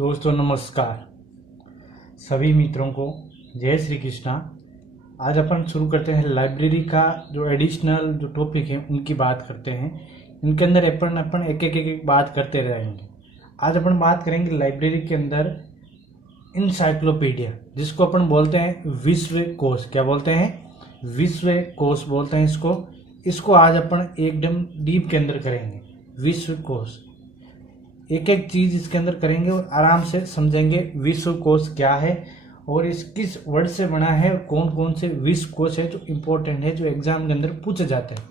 दोस्तों नमस्कार। सभी मित्रों को जय श्री कृष्णा। आज अपन शुरू करते हैं लाइब्रेरी का जो एडिशनल जो टॉपिक है उनकी बात करते हैं। इनके अंदर अपन एक बात करते रहेंगे। आज अपन बात करेंगे लाइब्रेरी के अंदर इंसाइक्लोपीडिया, जिसको अपन बोलते हैं विश्व कोश। क्या बोलते हैं? विश्व कोश बोलते हैं इसको आज अपन एकदम डीप के अंदर करेंगे। विश्व कोश एक एक चीज इसके अंदर करेंगे और आराम से समझेंगे विश्व कोश क्या है और इस किस वर्ड से बना है और कौन कौन से विश्व कोश है जो इम्पोर्टेंट है, जो एग्जाम के अंदर पूछे जाते हैं।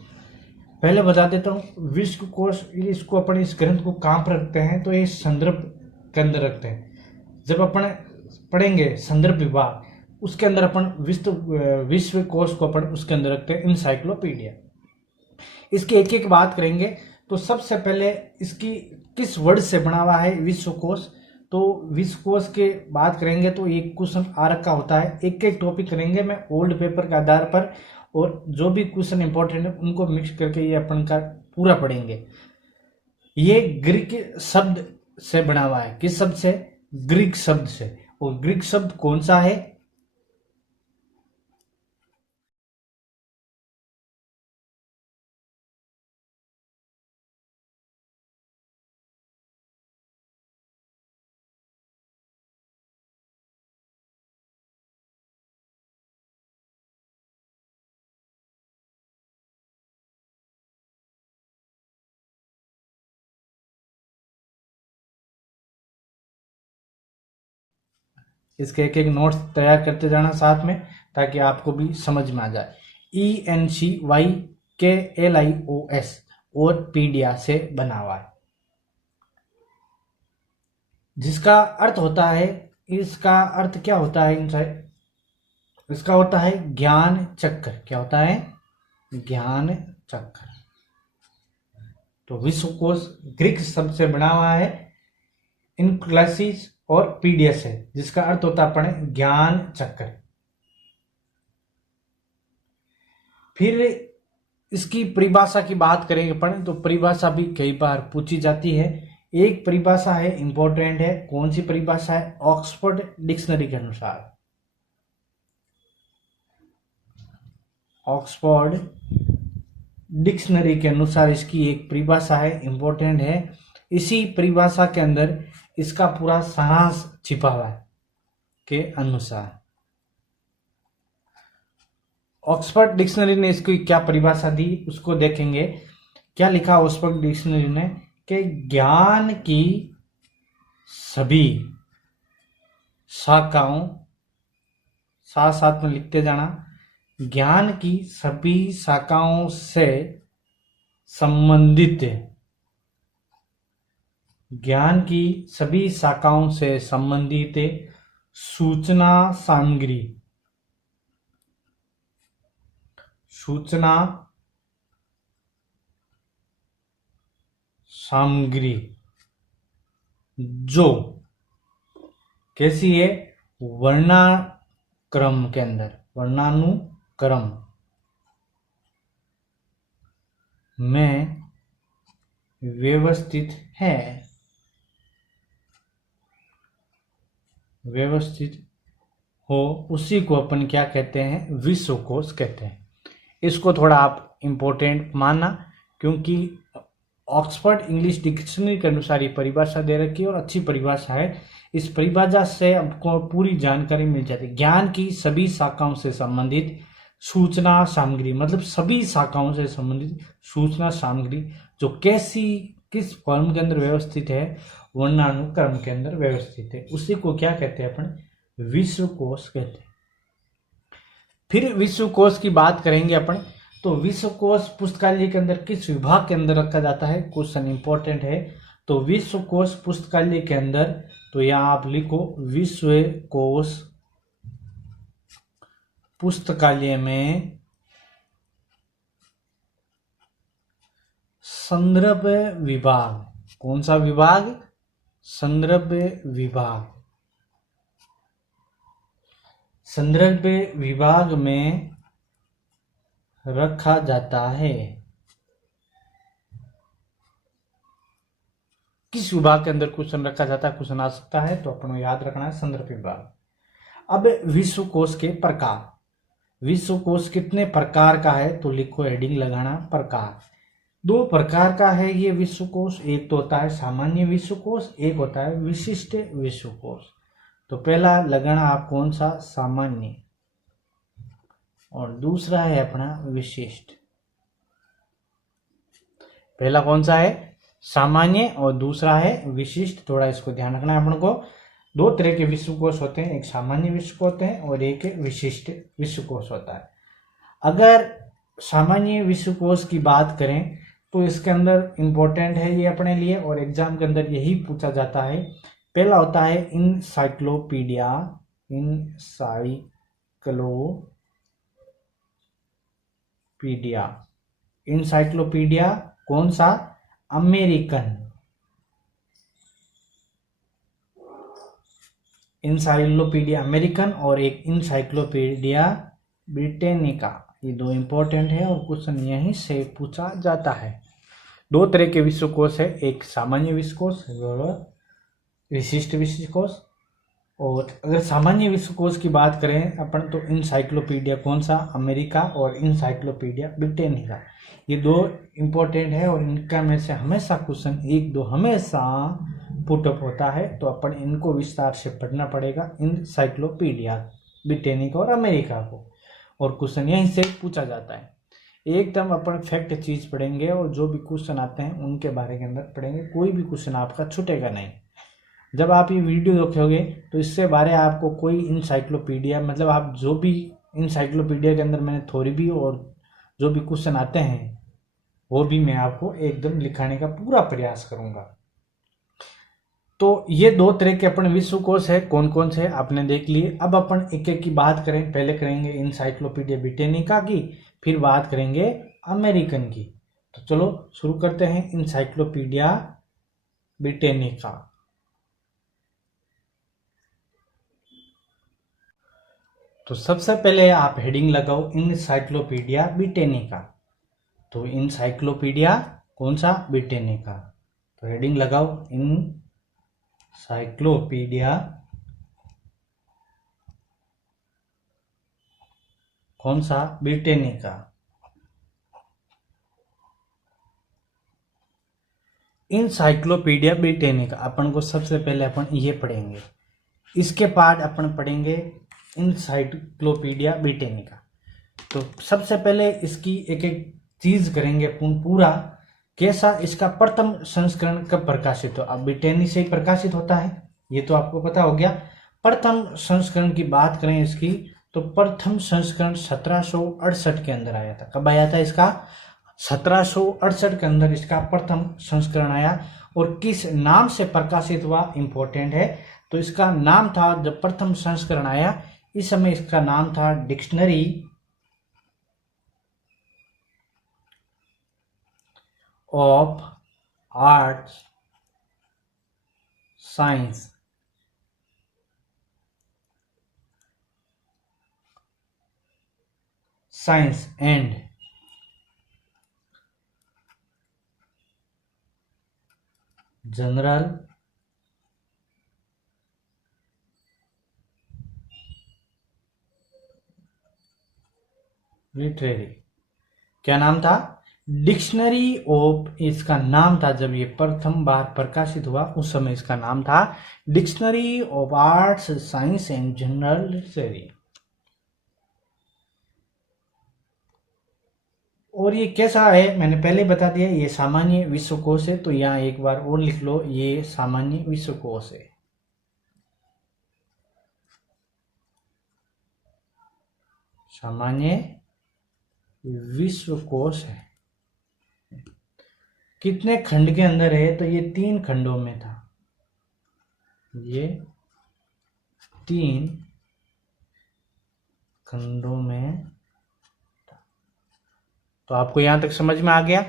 पहले बता देता हूँ, विश्व कोश इसको अपन इस ग्रंथ को कहाँ पर रखते हैं तो ये संदर्भ के अंदर रखते हैं। जब अपन पढ़ेंगे संदर्भ विभाग, उसके अंदर अपन विश्व कोश को अपन उसके अंदर रखते हैं इंसाइक्लोपीडिया। इसकी एक एक बात करेंगे। तो सबसे पहले इसकी किस वर्ड से बना हुआ है विश्व कोश, तो विश्व कोश के बात करेंगे तो एक क्वेश्चन आ रखा होता है। एक एक टॉपिक करेंगे मैं ओल्ड पेपर के आधार पर, और जो भी क्वेश्चन इंपॉर्टेंट है उनको मिक्स करके ये अपन का पूरा पढ़ेंगे। ये ग्रीक शब्द से बना हुआ है। किस शब्द से? ग्रीक शब्द से। और ग्रीक शब्द कौन सा है? इसके एक एक नोट्स तैयार करते जाना साथ में, ताकि आपको भी समझ में आ जाए। ENCYKLIOS और पीडिया से बना हुआ है, जिसका अर्थ होता है, इसका अर्थ क्या होता है इनसाइड? इसका होता है ज्ञान चक्र। क्या होता है? ज्ञान चक्र। तो विश्वकोश ग्रीक शब्द से बना हुआ है, इनक्लासिस और पीडियस है, जिसका अर्थ होता है ज्ञान चक्र। फिर इसकी परिभाषा की बात करेंगे अपन, तो परिभाषा भी कई बार पूछी जाती है। एक परिभाषा है इंपॉर्टेंट है। कौन सी परिभाषा है? ऑक्सफोर्ड डिक्शनरी के अनुसार। ऑक्सफोर्ड डिक्शनरी के अनुसार इसकी एक परिभाषा है, इंपॉर्टेंट है। इसी परिभाषा के अंदर इसका पूरा सारांश छिपा हुआ है के अनुसार। ऑक्सफोर्ड डिक्शनरी ने इसकी क्या परिभाषा दी उसको देखेंगे। क्या लिखा ऑक्सफोर्ड डिक्शनरी ने? कि ज्ञान की सभी शाखाओं, साथ साथ में लिखते जाना, ज्ञान की सभी शाखाओं से संबंधित, ज्ञान की सभी शाखाओं से संबंधित सूचना सामग्री, सूचना सामग्री जो कैसी है? वर्णाक्रम के अंदर, वर्णानुक्रम में व्यवस्थित है, व्यवस्थित हो, उसी को अपन क्या कहते हैं? विश्वकोश कहते हैं। इसको थोड़ा आप इंपॉर्टेंट मानना, क्योंकि ऑक्सफोर्ड इंग्लिश डिक्शनरी के अनुसार ये परिभाषा दे रखी है और अच्छी परिभाषा है। इस परिभाषा से आपको पूरी जानकारी मिल जाती है। ज्ञान की सभी शाखाओं से संबंधित सूचना सामग्री, मतलब सभी शाखाओं से संबंधित सूचना सामग्री जो किस फॉर्म के अंदर व्यवस्थित है? वर्णानुक्रम के अंदर व्यवस्थित है, उसी को क्या कहते हैं अपन? विश्वकोश कहते हैं। फिर विश्वकोश की बात करेंगे अपन, तो विश्वकोश पुस्तकालय के अंदर किस विभाग के अंदर रखा जाता है? क्वेश्चन इंपॉर्टेंट है। तो विश्वकोश पुस्तकालय के अंदर, तो यहां आप लिखो विश्वकोश पुस्तकालय में संदर्भ विभाग। कौन सा विभाग? संदर्भ विभाग। संदर्भ विभाग में रखा जाता है। किस विभाग के अंदर क्वेश्चन रखा जाता है, क्वेश्चन आ सकता है, तो अपन को याद रखना है संदर्भ विभाग। अब विश्वकोश के प्रकार, विश्वकोश कितने प्रकार का है, तो लिखो हेडिंग लगाना प्रकार। दो प्रकार का है ये विश्वकोश, एक तो होता है सामान्य विश्वकोश, एक होता है विशिष्ट विश्वकोश। तो पहला लगाना आप कौन सा, सामान्य, और दूसरा है अपना विशिष्ट। पहला कौन सा है, सामान्य, और दूसरा है विशिष्ट। थोड़ा इसको ध्यान रखना है अपन को। दो तरह के विश्वकोश होते हैं, एक सामान्य विश्वकोश होते हैं और एक विशिष्ट विश्वकोश होता है। अगर सामान्य विश्वकोश की बात करें तो इसके अंदर इंपॉर्टेंट है ये अपने लिए, और एग्जाम के अंदर यही पूछा जाता है। पहला होता है इनसाइक्लोपीडिया, इनसाइक्लोपीडिया, इनसाइक्लोपीडिया कौन सा, अमेरिकन, इंसाइक्लोपीडिया अमेरिकन, और एक इंसाइक्लोपीडिया ब्रिटेनिका। ये दो इंपॉर्टेंट है और क्वेश्चन यहीं से पूछा जाता है। दो तरह के विश्वकोश है, एक सामान्य विश्वकोश और विशिष्ट विश्वकोश। और अगर सामान्य विश्वकोश की बात करें अपन तो इंसाइक्लोपीडिया कौन सा, अमेरिका, और इंसाइक्लोपीडिया ब्रिटेनिका। ये दो इंपॉर्टेंट है और इनका में से हमेशा क्वेश्चन एक दो हमेशा पुटअप होता है, तो अपन इनको विस्तार से पढ़ना पड़ेगा, इंसाइक्लोपीडिया ब्रिटेनिका और अमेरिका को, और क्वेश्चन यहीं से पूछा जाता है। एकदम अपन फैक्ट चीज पढ़ेंगे और जो भी क्वेश्चन आते हैं उनके बारे के अंदर पढ़ेंगे, कोई भी क्वेश्चन आपका छूटेगा नहीं। जब आप ये वीडियो देखोगे तो इससे बारे आपको कोई इंसाइक्लोपीडिया, मतलब आप जो भी इंसाइक्लोपीडिया के अंदर मैंने थोड़ी भी और जो भी क्वेश्चन आते हैं वो भी मैं आपको एकदम लिखाने का पूरा प्रयास करूंगा। तो ये दो तरह के अपन विश्वकोश है, कौन कौन से आपने देख लिए। अब अपन एक एक की बात करें, पहले करेंगे इंसाइक्लोपीडिया ब्रिटेनिका की, फिर बात करेंगे अमेरिकन की। तो चलो शुरू करते हैं इंसाइक्लोपीडिया ब्रिटेनिका। तो सबसे पहले आप हेडिंग लगाओ इंसाइक्लोपीडिया ब्रिटेनिका। तो इंसाइक्लोपीडिया कौन सा, ब्रिटेनिका। तो हेडिंग लगाओ इंसाइक्लोपीडिया कौन सा, ब्रिटेनिका। इंसाइक्लोपीडिया ब्रिटेनिका अपन को सबसे पहले अपन ये पढ़ेंगे, इसके बाद अपन पढ़ेंगे इंसाइक्लोपीडिया ब्रिटेनिका। तो सबसे पहले इसकी एक एक चीज करेंगे अपन पूरा, कैसा इसका प्रथम संस्करण कब प्रकाशित हो। अब ब्रिटेनी से ही प्रकाशित होता है, ये तो आपको पता हो गया। प्रथम संस्करण की बात करें इसकी, तो प्रथम संस्करण 1768 के अंदर आया था। कब आया था इसका, 1768 के अंदर इसका प्रथम संस्करण आया। और किस नाम से प्रकाशित हुआ, इंपॉर्टेंट है। तो इसका नाम था, जब प्रथम संस्करण आया इस समय इसका नाम था dictionary of arts science and general literary. क्या नाम था, डिक्शनरी ऑफ, इसका नाम था जब ये प्रथम बार प्रकाशित हुआ उस समय इसका नाम था dictionary of arts science and general literary. और ये कैसा है मैंने पहले बता दिया, ये सामान्य विश्वकोश है। तो यहाँ एक बार और लिख लो, ये सामान्य विश्वकोश है। सामान्य विश्वकोश है। कितने खंड के अंदर है, तो ये 3 खंडों में था, ये 3 खंडों में था। तो आपको यहां तक समझ में आ गया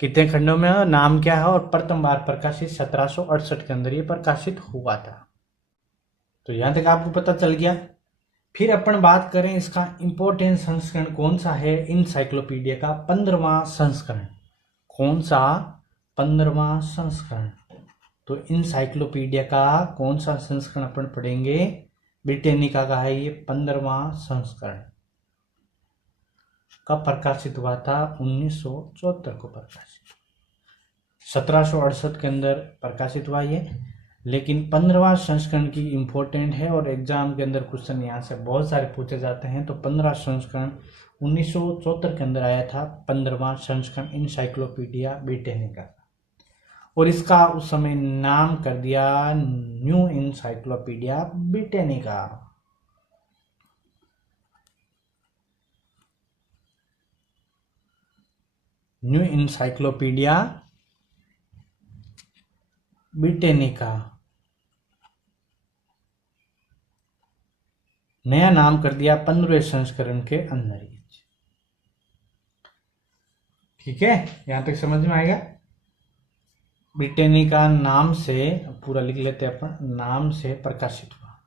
कितने खंडों में है, नाम क्या है, और प्रथम बार प्रकाशित 1768 के अंदर ये प्रकाशित हुआ था। तो यहां तक आपको पता चल गया। फिर अपन बात करें इसका इंपॉर्टेंट संस्करण कौन सा है, इंसाइक्लोपीडिया का 15वां संस्करण। कौन सा, 15वां संस्करण। तो इनसाइक्लोपीडिया का कौन सा संस्करण अपन पढ़ेंगे? ब्रिटेनिका का है ये 15वां संस्करण। कब प्रकाशित हुआ था? 1974 को प्रकाशित। 1768 के अंदर प्रकाशित हुआ ये, लेकिन 15वां संस्करण की इम्पोर्टेंट है और एग्जाम के अंदर क्वेश्चन यहाँ से बहुत सारे पूछे जाते हैं। तो 15वां संस्करण 1974 के अंदर आया था, 15वां संस्करण इनसाइक्लोपीडिया ब्रिटेनिका, और इसका उस समय नाम कर दिया new encyclopaedia Britannica. New encyclopaedia Britannica नया नाम कर दिया 15वें संस्करण के अंदर ही। ठीक है, यहां तक समझ में आएगा? ब्रिटेनिका नाम से, पूरा लिख लेते हैं अपन, नाम से प्रकाशित हुआ।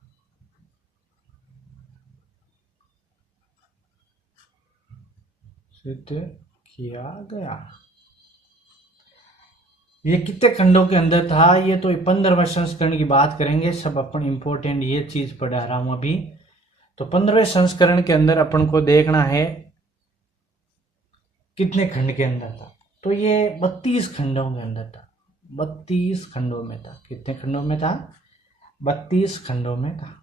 सिद्ध किया गया। ये कितने खंडों के अंदर था? ये तो 15वें संस्करण की बात करेंगे, सब अपन इंपॉर्टेंट ये चीज पढ़ा रहा हूं अभी। तो 15वें संस्करण के अंदर अपन को देखना है कितने खंड के अंदर था। तो ये 32 खंडों के अंदर था, 32 खंडों में था। कितने खंडों में था? 32 खंडों में था।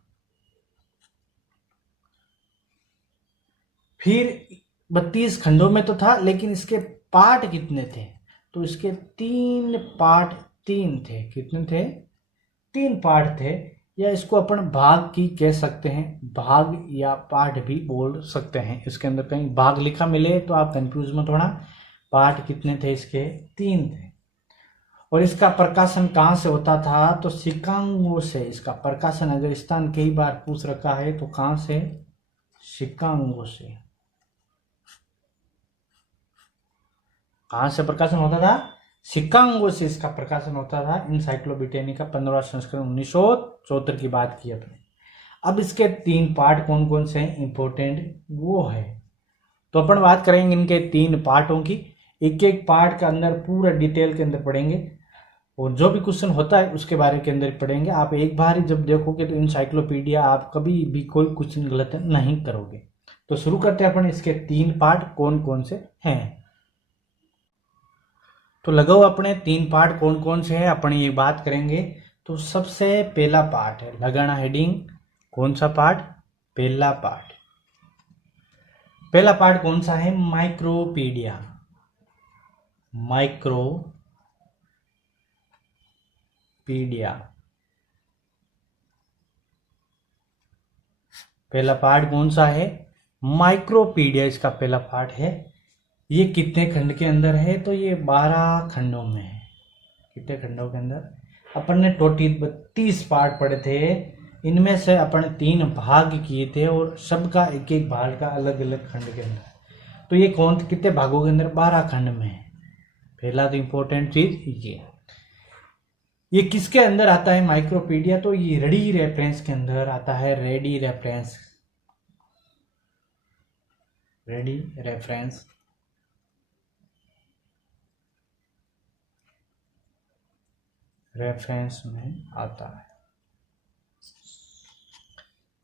फिर 32 खंडों में तो था, लेकिन इसके पार्ट कितने थे? तो इसके 3 पार्ट, 3 थे। कितने थे? 3 पार्ट थे, या इसको अपन भाग की कह सकते हैं, भाग या पार्ट भी बोल सकते हैं। इसके अंदर कहीं भाग लिखा मिले तो आप कंफ्यूज मत होना। पार्ट कितने थे इसके? 3 थे। और इसका प्रकाशन कहाँ से होता था? तो शिकागो से। इसका प्रकाशन अगर स्थान कई बार पूछ रखा है तो कहाँ से? शिकागो से। कहाँ से प्रकाशन होता था? शिकागो से इसका प्रकाशन होता था। इनसाइक्लोब्रिटेनिका 15वां संस्करण 1974 की बात की अपने। अब इसके 3 पार्ट कौन कौन से हैं इंपॉर्टेंट वो है, तो अपन बात करेंगे इनके 3 पार्टों की। एक एक पार्ट के अंदर पूरा डिटेल के अंदर पढ़ेंगे, और जो भी क्वेश्चन होता है उसके बारे के अंदर पढ़ेंगे। आप एक बार ही जब देखोगे तो इनसाइक्लोपीडिया आप कभी भी कोई क्वेश्चन गलत नहीं करोगे। तो शुरू करते हैं अपन। इसके 3 पार्ट कौन कौन से हैं, तो लगाओ अपने 3 पार्ट कौन कौन से हैं अपन ये बात करेंगे। तो सबसे पहला पार्ट है, लगाना हेडिंग, कौन सा पार्ट? पहला पार्ट। पहला पार्ट कौन सा है? माइक्रोपीडिया। माइक्रोपीडिया पहला पार्ट कौन सा है? माइक्रोपीडिया इसका पहला पार्ट है। ये कितने खंड के अंदर है? तो ये 12 खंडों में है। कितने खंडों के अंदर? अपन ने टोटल 32 पार्ट पढ़े थे, इनमें से अपन 3 भाग किए थे, और सबका एक एक भाग का अलग अलग खंड के अंदर। तो ये कौन कितने भागों के अंदर? 12 खंड में है। पहला तो इंपॉर्टेंट चीज ये किसके अंदर आता है माइक्रोपीडिया? तो ये रेडी रेफरेंस के अंदर आता है। Ready reference, ready reference reference में आता है।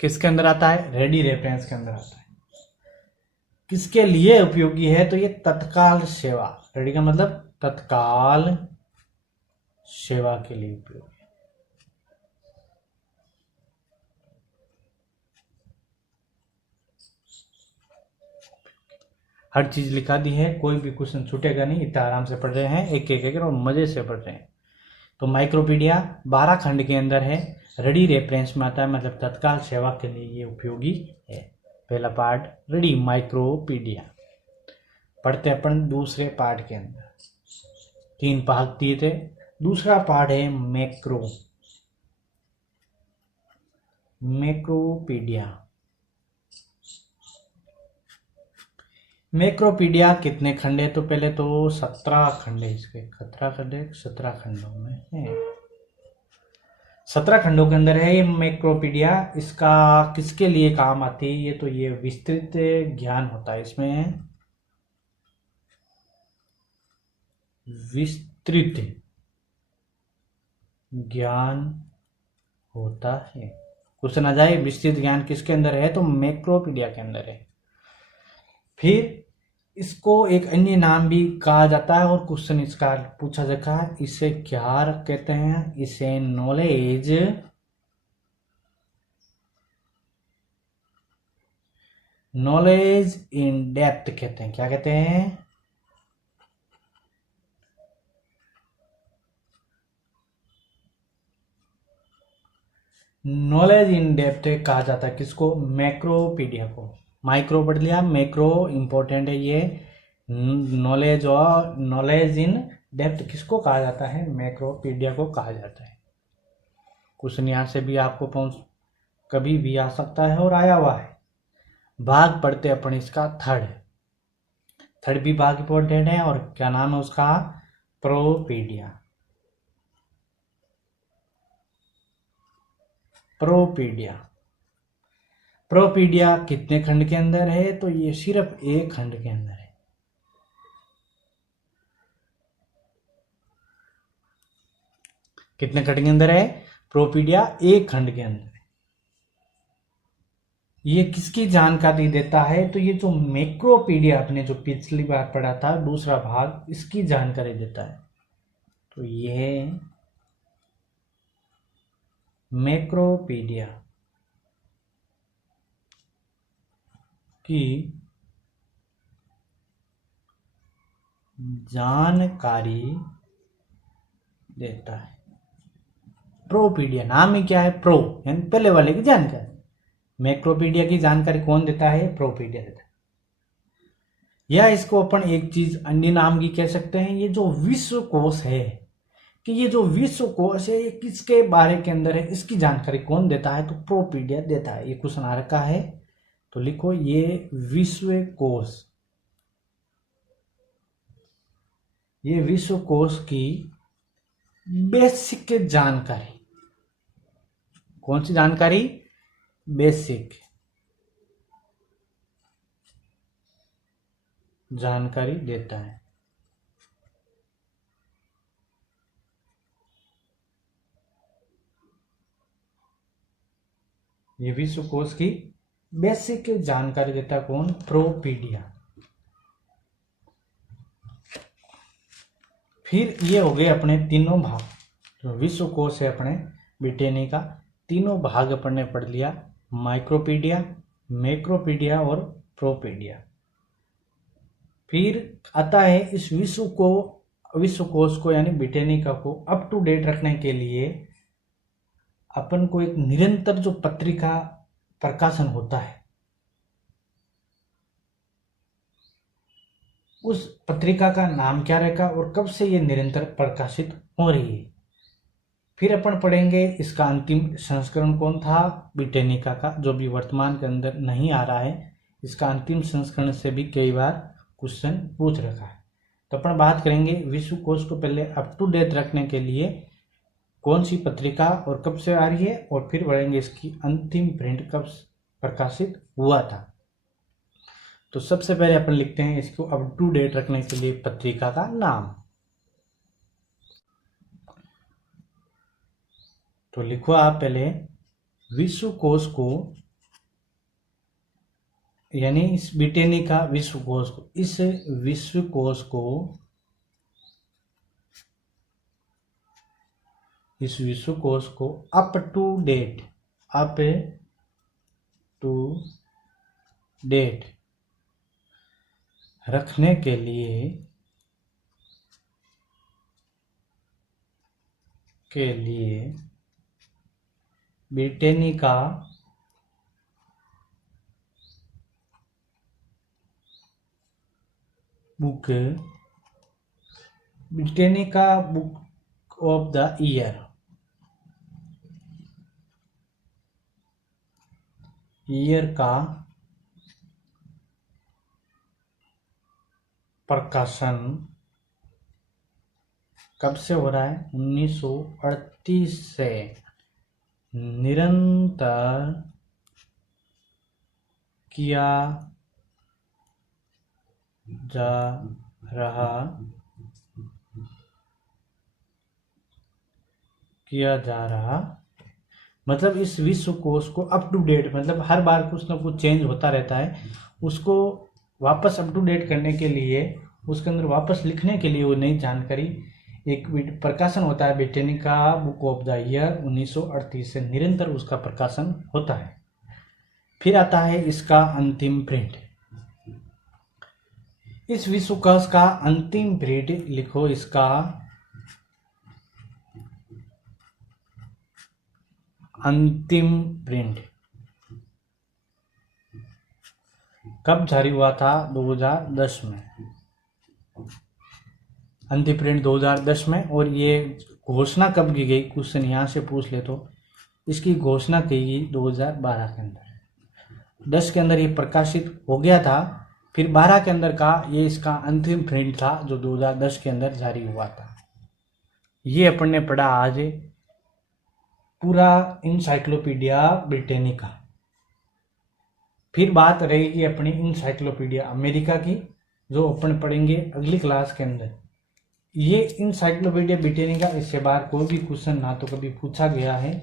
किसके अंदर आता है? रेडी रेफरेंस के अंदर आता है। किसके लिए उपयोगी है? तो ये तत्काल सेवा, रेडी का मतलब तत्काल सेवा के लिए उपयोगी है। हर चीज लिखा दी है, कोई भी क्वेश्चन छूटेगा नहीं। इतना आराम से पढ़ रहे हैं, एक एक और मजे से पढ़ रहे हैं। तो माइक्रोपीडिया 12 खंड के अंदर है, रेडी रेफरेंस में आता है, मतलब तत्काल सेवा के लिए ये उपयोगी है। पहला पार्ट रेडी माइक्रोपीडिया। पढ़ते अपन दूसरे पार्ट के अंदर। 3 भाग दिए थे। दूसरा पार्ट है मैक्रोपीडिया। मैक्रोपीडिया कितने खंड है? तो पहले तो 17 खंड है इसके। 17 खंडों में है। 17 खंडों के अंदर है ये मैक्रोपीडिया। इसका किसके लिए काम आती है? ये तो ये विस्तृत ज्ञान होता है इसमें, विस्तृत ज्ञान होता है। क्वेश्चन आ जाए विस्तृत ज्ञान किसके अंदर है, तो मैक्रोपीडिया के अंदर है। फिर इसको एक अन्य नाम भी कहा जाता है और क्वेश्चन इसका पूछा जाता है, इसे क्या कहते हैं, इसे नॉलेज इन डेप्थ कहते हैं। क्या कहते हैं, नॉलेज इन डेप्थ कहा जाता है किसको, मैक्रोपीडिया को। माइक्रो पढ़ लिया, मैक्रो इंपॉर्टेंट है ये। नॉलेज और नॉलेज इन डेप्थ किसको कहा जाता है, मैक्रोपीडिया को कहा जाता है। क्वेश्चन यहाँ से भी आपको पहुंच कभी भी आ सकता है और आया हुआ है। भाग पढ़ते अपन इसका थर्ड भी भाग इंपॉर्टेंट है और क्या नाम है उसका, प्रोपीडिया। प्रोपीडिया कितने खंड के अंदर है, तो ये सिर्फ एक खंड के अंदर है। कितने खंड के अंदर है, प्रोपीडिया एक खंड के अंदर है। ये किसकी जानकारी देता है, तो ये जो मैक्रोपीडिया आपने जो पिछली बार पढ़ा था दूसरा भाग, इसकी जानकारी देता है। तो ये मैक्रोपीडिया की जानकारी देता है। प्रोपीडिया नाम ही क्या है, प्रो यानी पहले वाले की जानकारी। मैक्रोपीडिया की जानकारी कौन देता है, प्रोपीडिया देता है। या इसको अपन एक चीज अन्य नाम की कह सकते हैं, ये जो विश्व कोश है, कि ये जो विश्व कोश है ये किसके बारे के अंदर है, इसकी जानकारी कौन देता है, तो प्रोपीडिया देता है। ये क्वेश्चन आ रखा है, तो लिखो ये विश्व कोश, ये विश्व कोश की बेसिक जानकारी। कौन सी जानकारी, बेसिक जानकारी देता है। ये विश्व कोश की बेसिक जानकारी देता है कौन, प्रोपीडिया। फिर ये हो गए अपने तीनों भाग, जो विश्व कोश है अपने ब्रिटेनी का, तीनों भाग अपन ने पढ़ लिया, माइक्रोपीडिया, मैक्रोपीडिया और प्रोपीडिया। फिर आता है इस विश्व कोश को यानी ब्रिटेनिका को अप टू डेट रखने के लिए अपन को एक निरंतर जो पत्रिका प्रकाशन होता है, उस पत्रिका का नाम क्या रहेगा और कब से ये निरंतर प्रकाशित हो रही है। फिर अपन पढ़ेंगे इसका अंतिम संस्करण कौन था, ब्रिटेनिका का, जो भी वर्तमान के अंदर नहीं आ रहा है। इसका अंतिम संस्करण से भी कई बार क्वेश्चन पूछ रखा है। तो अपन बात करेंगे विश्व कोश को पहले अप टू डेट रखने के लिए कौन सी पत्रिका और कब से आ रही है, और फिर बढ़ेंगे इसकी अंतिम प्रिंट कब प्रकाशित हुआ था। तो सबसे पहले अपन लिखते हैं इसको अप टू डेट रखने के लिए पत्रिका का नाम। तो लिखो आप पहले विश्व कोश को, यानी इस ब्रिटेनिका विश्व कोश को, इस विश्व कोश को, इस विश्व कोश को अप टू डेट रखने के लिए Britannica book of the year का प्रकाशन कब से हो रहा है, 1938 से निरंतर किया जा रहा किया जा रहा, मतलब इस विश्व कोश को अप टू डेट, मतलब हर बार कुछ ना कुछ चेंज होता रहता है, उसको वापस अप टू डेट करने के लिए, उसके अंदर वापस लिखने के लिए वो नई जानकारी, एक प्रकाशन होता है Britannica book of the year 1938 से निरंतर उसका प्रकाशन होता है। फिर आता है इसका अंतिम प्रिंट। इस विश्व कोश का अंतिम प्रिंट लिखो, इसका अंतिम प्रिंट कब जारी हुआ था? 2010 में। अंतिम प्रिंट 2010 में। और ये घोषणा कब की गई, क्वेश्चन यहाँ से पूछ ले तो इसकी घोषणा की गई 2012 के अंदर। 10 के अंदर ये प्रकाशित हो गया था, फिर 12 के अंदर का ये इसका अंतिम प्रिंट था जो 2010 के अंदर जारी हुआ था। ये अपन ने पढ़ा आज पूरा इनसाइक्लोपीडिया ब्रिटेनिका। फिर बात रहेगी अपनी इनसाइक्लोपीडिया अमेरिका की, जो अपन पढ़ेंगे अगली क्लास के अंदर। ये इनसाइक्लोपीडिया ब्रिटेनिका, इससे बाहर कोई भी क्वेश्चन ना तो कभी पूछा गया है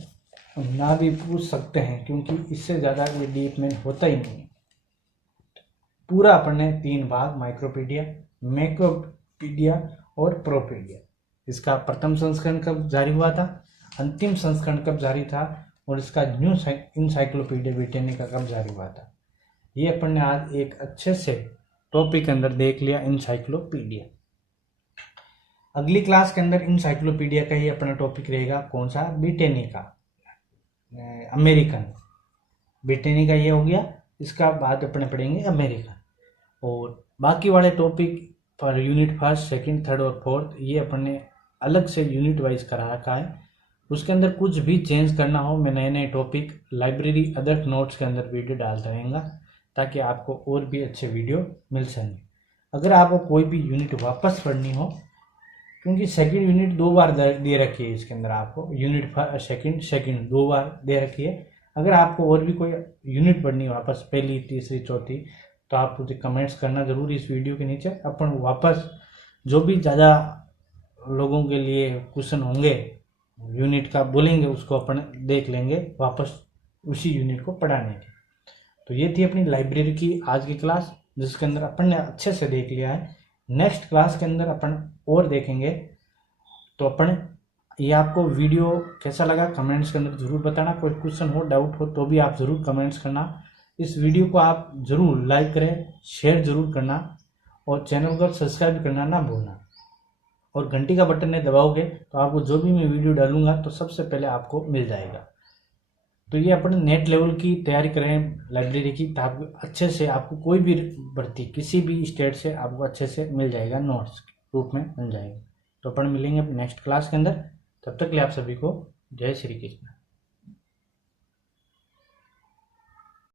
ना भी पूछ सकते हैं, क्योंकि इससे ज़्यादा ये डीप में होता ही नहीं। पूरा अपन ने 3 भाग, माइक्रोपीडिया, मैक्रोपीडिया और प्रोपीडिया। इसका प्रथम संस्करण कब जारी हुआ था, अंतिम संस्करण कब जारी था, और इसका न्यू इनसाइक्लोपीडिया ब्रिटेनिका कब जारी हुआ था। ये अपन ने आज एक अच्छे से टॉपिक के अंदर देख लिया, इनसाइक्लोपीडिया। अगली क्लास के अंदर इनसाइक्लोपीडिया का ही अपना टॉपिक रहेगा, कौन सा? Britannica, American. ब्रिटेनिका ये हो गया, इसका बाद अपने पढ़ेंगे अमेरिका। और बाकी वाले टॉपिक पर यूनिट 1, 2, 3 और 4 ये अपन ने अलग से यूनिट वाइज करा रखा है। उसके अंदर कुछ भी चेंज करना हो, मैं नए नए टॉपिक लाइब्रेरी अदर नोट्स के अंदर वीडियो डालता रहेगा, ताकि आपको और भी अच्छे वीडियो मिल सकें। अगर आपको कोई भी यूनिट वापस पढ़नी हो, क्योंकि सेकंड यूनिट 2 बार दे रखी है इसके अंदर, आपको यूनिट सेकंड 2 बार दे रखी है। अगर आपको और भी कोई यूनिट पढ़नी है वापस, पहली, तीसरी, चौथी, तो आप मुझे कमेंट्स करना जरूर इस वीडियो के नीचे। अपन वापस जो भी ज़्यादा लोगों के लिए क्वेश्चन होंगे यूनिट का बोलेंगे, उसको अपन देख लेंगे वापस उसी यूनिट को पढ़ाने के। तो ये थी अपनी लाइब्रेरी की आज की क्लास, जिसके अंदर अपन ने अच्छे से देख लिया है। नेक्स्ट क्लास के अंदर अपन और देखेंगे। तो अपन ये आपको वीडियो कैसा लगा कमेंट्स के अंदर जरूर बताना। कोई क्वेश्चन हो, डाउट हो तो भी आप जरूर कमेंट्स करना। इस वीडियो को आप जरूर लाइक करें, शेयर जरूर करना और चैनल को सब्सक्राइब करना ना भूलना। और घंटी का बटन नहीं दबाओगे तो आपको जो भी मैं वीडियो डालूंगा तो सबसे पहले आपको मिल जाएगा। तो ये अपने नेट लेवल की तैयारी करें लाइब्रेरी की, ताकि अच्छे से आपको कोई भी भर्ती किसी भी स्टेट से आपको अच्छे से मिल जाएगा, नोट्स के रूप में मिल जाएगा। तो अपन मिलेंगे नेक्स्ट क्लास के अंदर। तब तक के लिए आप सभी को जय श्री कृष्ण।